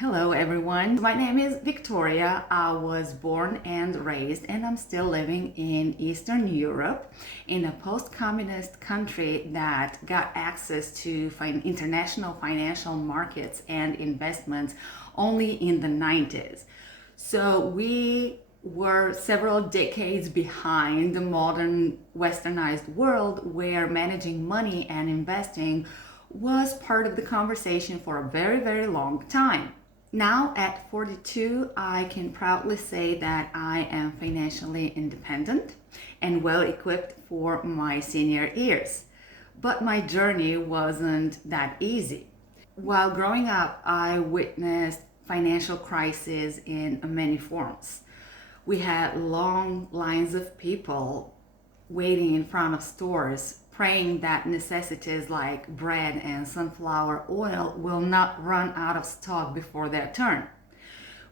Hello everyone, my name is Victoria. I was born and raised and I'm still living in Eastern Europe in a post-communist country that got access to international financial markets and investments only in the 90s. So we were several decades behind the modern westernized world where managing money and investing was part of the conversation for a very long time. Now at 42, I can proudly say that I am financially independent and well equipped for my senior years. But my journey wasn't that easy. While growing up, I witnessed financial crises in many forms. We had long lines of people waiting in front of stores, praying that necessities like bread and sunflower oil will not run out of stock before their turn.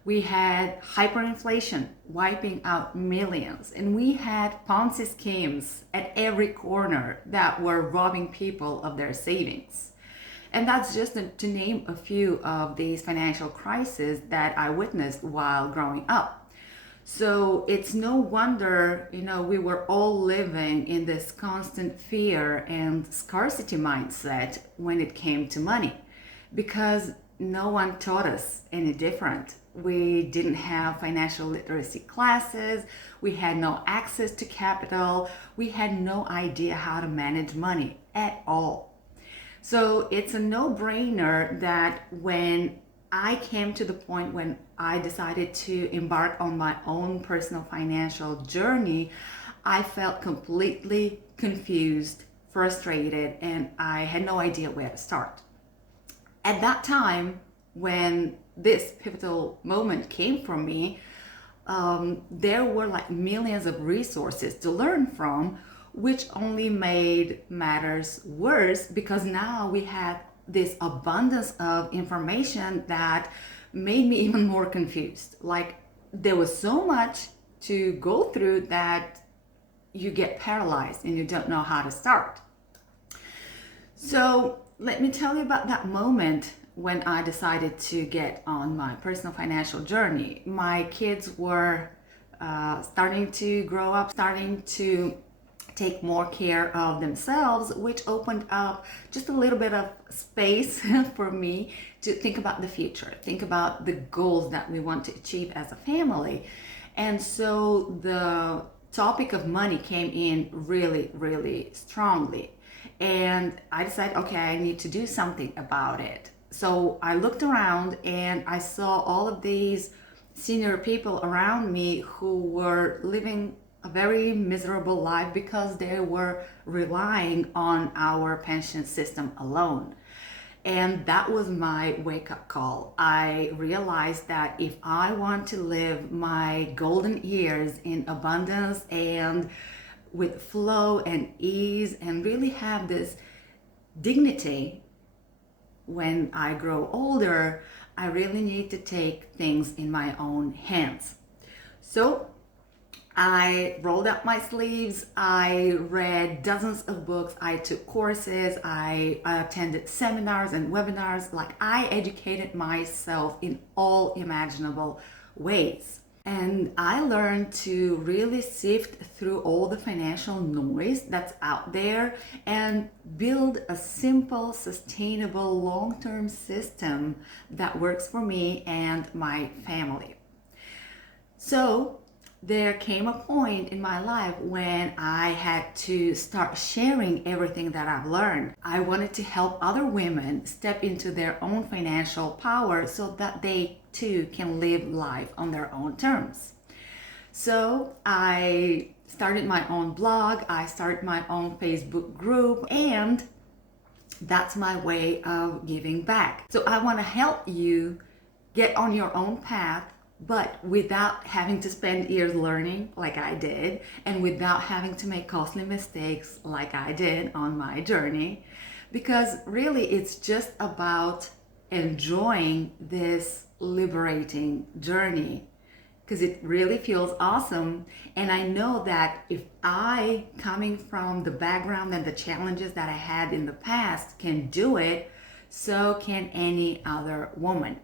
We had hyperinflation wiping out millions, and we had Ponzi schemes at every corner that were robbing people of their savings. And that's just to name a few of these financial crises that I witnessed while growing up. So it's no wonder, we were all living in this constant fear and scarcity mindset when it came to money, because no one taught us any different. We didn't have financial literacy classes, we had no access to capital, we had no idea how to manage money at all. So it's a no-brainer that when I came to the point when I decided to embark on my own personal financial journey, I felt completely confused, frustrated, and I had no idea where to start. At that time, when this pivotal moment came for me, there were like millions of resources to learn from, which only made matters worse because now we had this abundance of information that made me even more confused. Like there was so much to go through that you get paralyzed and you don't know how to start. So let me tell you about that moment when I decided to get on my personal financial journey. My kids were starting to grow up, starting to take more care of themselves, which opened up just a little bit of space for me to think about the future, think about the goals that we want to achieve as a family. And so the topic of money came in really strongly. And I decided, okay, I need to do something about it. So I looked around and I saw all of these senior people around me who were living a very miserable life because they were relying on our pension system alone. And that was my wake-up call. I realized that if I want to live my golden years in abundance and with flow and ease and really have this dignity when I grow older, I really need to take things in my own hands. So I rolled up my sleeves, I read dozens of books, I took courses, I attended seminars and webinars, like I educated myself in all imaginable ways. And I learned to really sift through all the financial noise that's out there and build a simple, sustainable, long-term system that works for me and my family. So there came a point in my life when I had to start sharing everything that I've learned. I wanted to help other women step into their own financial power so that they too can live life on their own terms. So I started my own blog, I started my own Facebook group, and that's my way of giving back. So I want to help you get on your own path, but without having to spend years learning like I did, and without having to make costly mistakes like I did on my journey, because really it's just about enjoying this liberating journey, because it really feels awesome. And I know that if I, coming from the background and the challenges that I had in the past, can do it, so can any other woman.